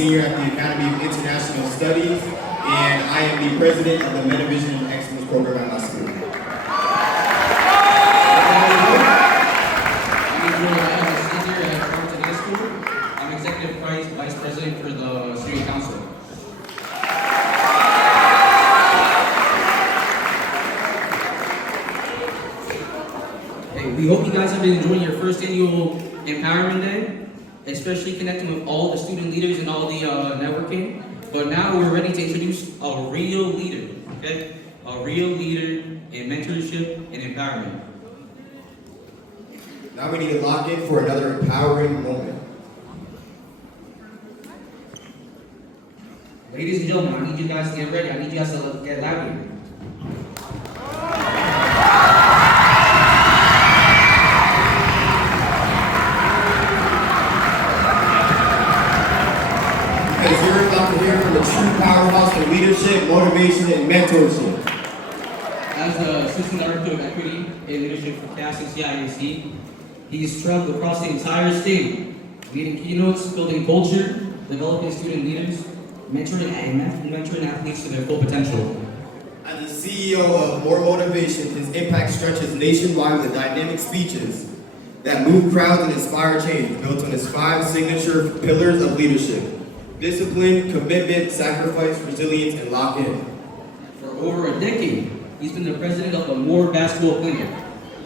senior at the Academy of International Studies, and I am the president of the MooreMotivation and Excellence program at my school. I'm executive vice president for the student council. Hey, we hope you guys have been enjoying your first annual Empowerment Day, especially connecting with all the student leaders and all the networking. But now we're ready to introduce a real leader, okay? A real leader in mentorship and empowerment. Now we need to lock in for another empowering moment. Ladies and gentlemen, I need you guys to get ready. I need you guys to get loud here. Because you're about to hear from a true powerhouse for leadership, motivation, and mentorship. As the Assistant Director of Equity and Leadership for CAS and CIAC, he's traveled across the entire state, leading keynotes, building culture, developing student leaders, mentoring athletes to their full potential. As the CEO of MooreMotivation, his impact stretches nationwide with dynamic speeches that move crowds and inspire change, built on his 5 signature pillars of leadership: discipline, commitment, sacrifice, resilience, and lock-in. For over a decade, he's been the president of the Moore Basketball Clinic,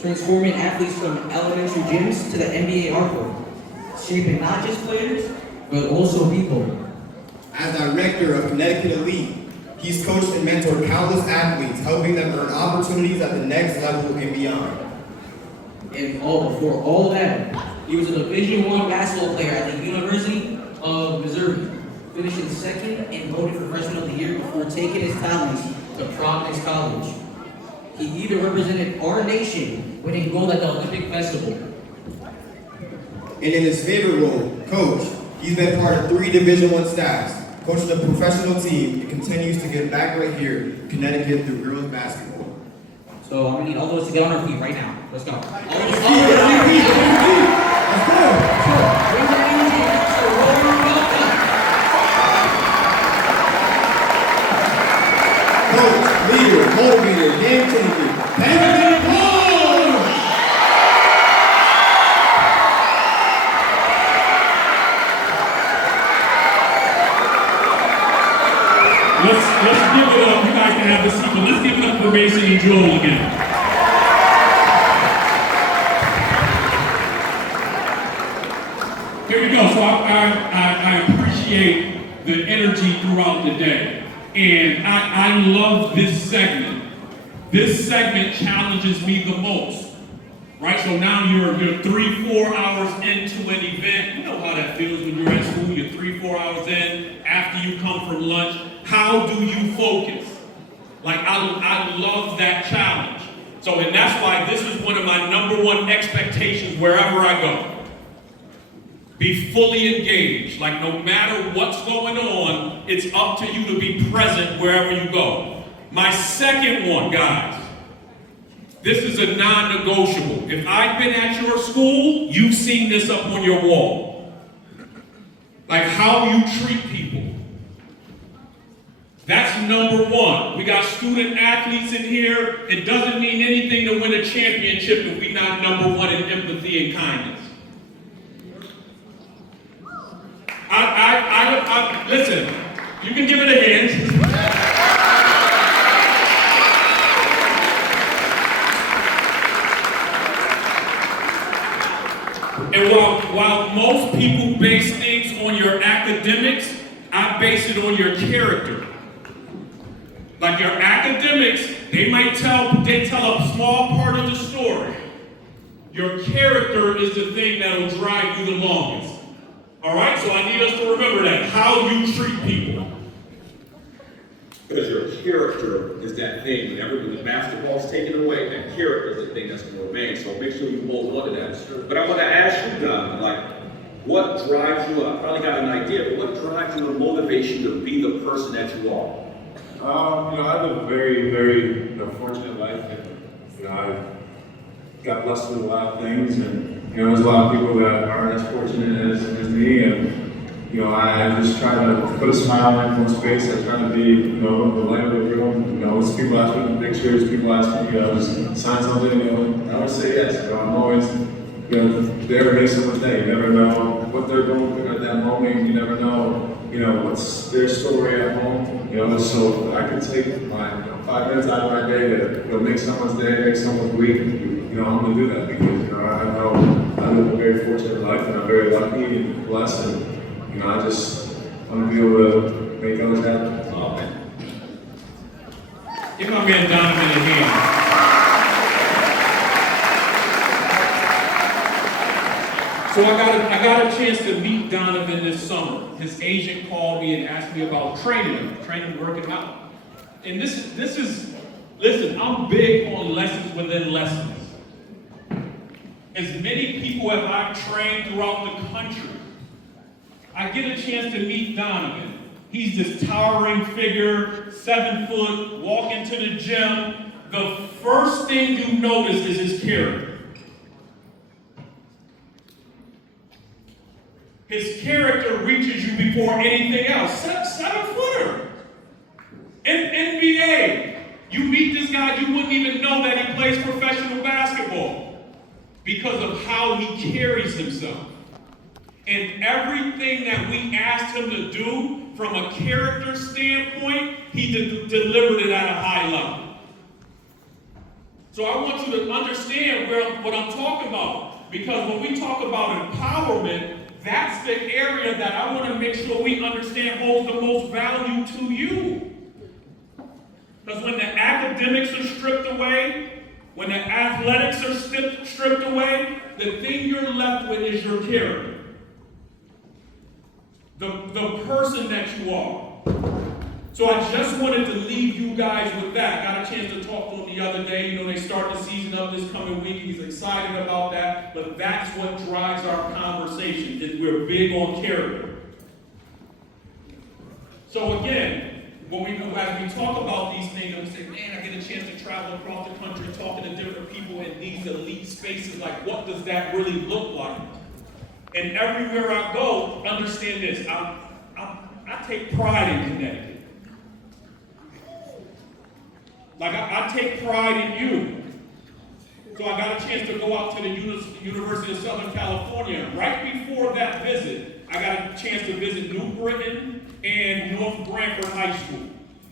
transforming athletes from elementary gyms to the NBA art court, shaping not just players, but also people. As director of Connecticut Elite, he's coached and mentored countless athletes, helping them earn opportunities at the next level and beyond. And before all that, he was a Division I basketball player at the University of Missouri, finishing second and voted for Freshman of the Year before taking his talents to Providence College. He even represented our nation, winning gold at the Olympic Festival. And in his favorite role, coach, he's been part of 3 Division I staffs, coaching a professional team, and continues to give back right here in Connecticut through girls basketball. So I'm gonna need all those to get on our feet right now. Let's go. All those Let's go. Raise your hands for warm welcome. Coach, leader, motivator, game changer, Benjamin Moore! Let's give it up. You guys can have a seat, but let's give it up for Mason and Joel again. Here we go. So I appreciate the energy throughout the day. And I love this segment. This segment challenges me the most. Right? So now you're 3-4 hours into an event. You know how that feels when you're at school. You're 3-4 hours in after you come from lunch. How do you focus? Like, I love that challenge. So, and that's why this is one of my #1 expectations wherever I go. Be fully engaged. Like, no matter what's going on, it's up to you to be present wherever you go. My second one, guys, this is a non-negotiable. If I've been at your school, you've seen this up on your wall. Like how you treat people. That's #1. We got student athletes in here. It doesn't mean anything to win a championship if we're not #1 in empathy and kindness. Listen, you can give it a hand. And while most people base things on your academics, I base it on your character. Like your academics, they tell a small part of the story. Your character is the thing that'll drive you the longest. All right, so I need us to remember that, how you treat people. Because your character is that thing. Whenever the basketball's taken away, that character is the thing that's going to remain. So make sure you hold on to that. Sure. But I want to ask you, Don, like, what drives you up? I probably got an idea, but what drives you the motivation to be the person that you are? I live a very, very fortunate life. And, I got blessed with a lot of things, and there's a lot of people that aren't as fortunate as me. And I just try to put a smile on everyone's face. I try to be, the light of the room. As people ask me to pictures, people ask me, just sign something, I always say yes. I'm always, there to make someone's day. You never know what they're going through at that moment. You never know, what's their story at home. So I can take my 5 minutes out of my day to make someone's day, make someone's week. I'm going to do that because, I know I live a very fortunate life and I'm very lucky and blessed. And, I just want to be able to make others happy. Oh, man. Give my man Donovan a hand. So I got a chance to meet Donovan this summer. His agent called me and asked me about training working out. And this is, listen, I'm big on lessons within lessons. As many people as I've trained throughout the country, I get a chance to meet Donovan. He's this towering figure, 7 foot, walk into the gym. The first thing you notice is his character. His character reaches you before anything else. 7 footer. In NBA, you meet this guy, you wouldn't even know that he plays professional basketball because of how he carries himself. And everything that we asked him to do from a character standpoint, he delivered it at a high level. So I want you to understand what I'm talking about. Because when we talk about empowerment, that's the area that I want to make sure we understand holds the most value to you. Because when the academics are stripped away, when the athletics are stripped away, the thing you're left with is your character. The person that you are. So I just wanted to leave you guys with that. Got a chance to talk to him the other day. They start the season up this coming week. He's excited about that. But that's what drives our conversation, that we're big on character. So again, as we talk about these things, and we say, man, I get a chance to travel across the country talking to different people in these elite spaces, like what does that really look like? And everywhere I go, understand this, I take pride in Connecticut. Like I take pride in you. So I got a chance to go out to the University of Southern California. Right before that visit, I got a chance to visit New Britain and North Branford High School.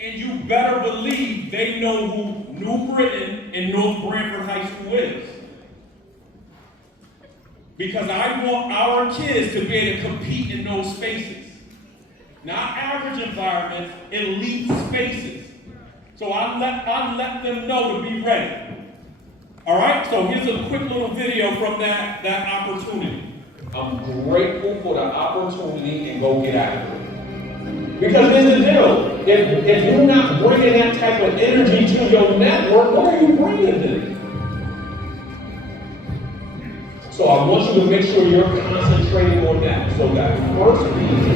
And you better believe they know who New Britain and North Branford High School is. Because I want our kids to be able to compete in those spaces. Not average environments, elite spaces. So I let them know to be ready. All right, so here's a quick little video from that opportunity. I'm grateful for the opportunity and go get after it. Because here's the deal, if you're not bringing that type of energy to your network, what are you bringing then? So I want you to make sure you're concentrating on that. So that first piece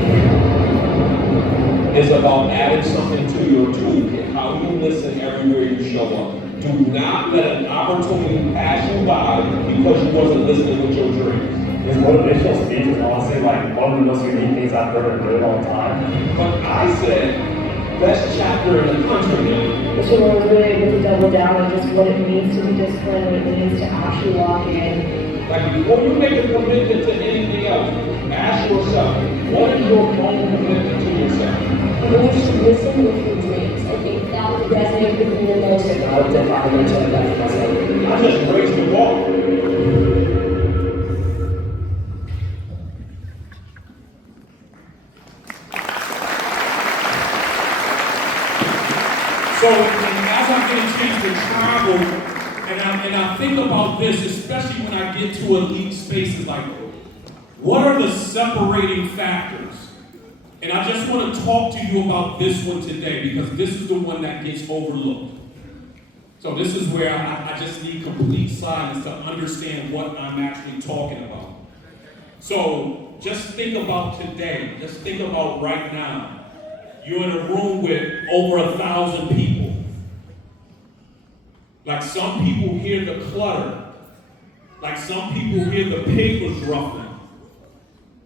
is about adding something to your toolkit, how you listen everywhere you show up. Do not let an opportunity pass you by because you wasn't listening with your dreams. His motivational speech is honestly like one of the most unique things I've heard in a really long time. But I said, best chapter in the country now. Mr. Moore was really able to double down on just what it means to be disciplined, what it means to actually walk in. Like before you make a commitment to anything else, ask yourself, what is your own commitment to yourself? You really should listen with your dreams. I think that would resonate with me the most. And I would definitely tell that to myself. I just raised the bar. So as I get a chance to travel, and I think about this, especially when I get to elite spaces like, what are the separating factors? And I just want to talk to you about this one today because this is the one that gets overlooked. So this is where I just need complete silence to understand what I'm actually talking about. So just think about today. Just think about right now. You're in a room with over 1,000 people. Like some people hear the clutter. Like some people hear the papers ruffling.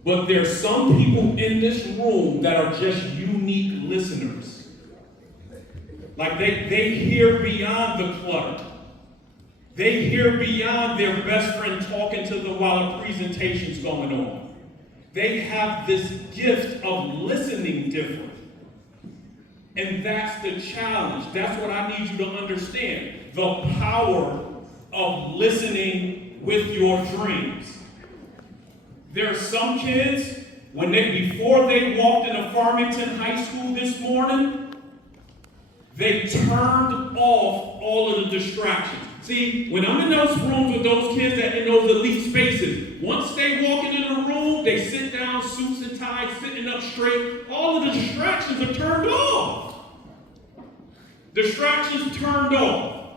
But there's some people in this room that are just unique listeners. Like they hear beyond the clutter. They hear beyond their best friend talking to them while a presentation's going on. They have this gift of listening different. And that's the challenge. That's what I need you to understand. The power of listening with your dreams. There are some kids, before they walked into Farmington High School this morning, they turned off all of the distractions. See, when I'm in those rooms with those kids that in those elite spaces, once they walk into the room, they sit down, suits and ties, sitting up straight. All of the distractions are turned off. Distractions turned off.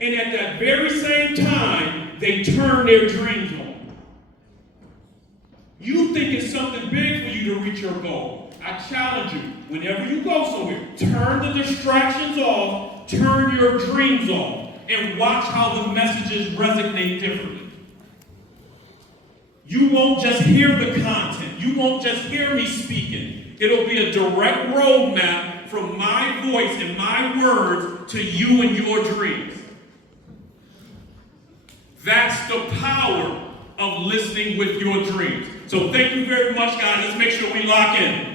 And at that very same time, they turn their dreams on. You think it's something big for you to reach your goal. I challenge you, whenever you go somewhere, turn the distractions off, turn your dreams off, and watch how the messages resonate differently. You won't just hear the content. You won't just hear me speaking. It'll be a direct roadmap from my voice and my words to you and your dreams. That's the power of listening with your dreams. So thank you very much, guys. Let's make sure we lock in.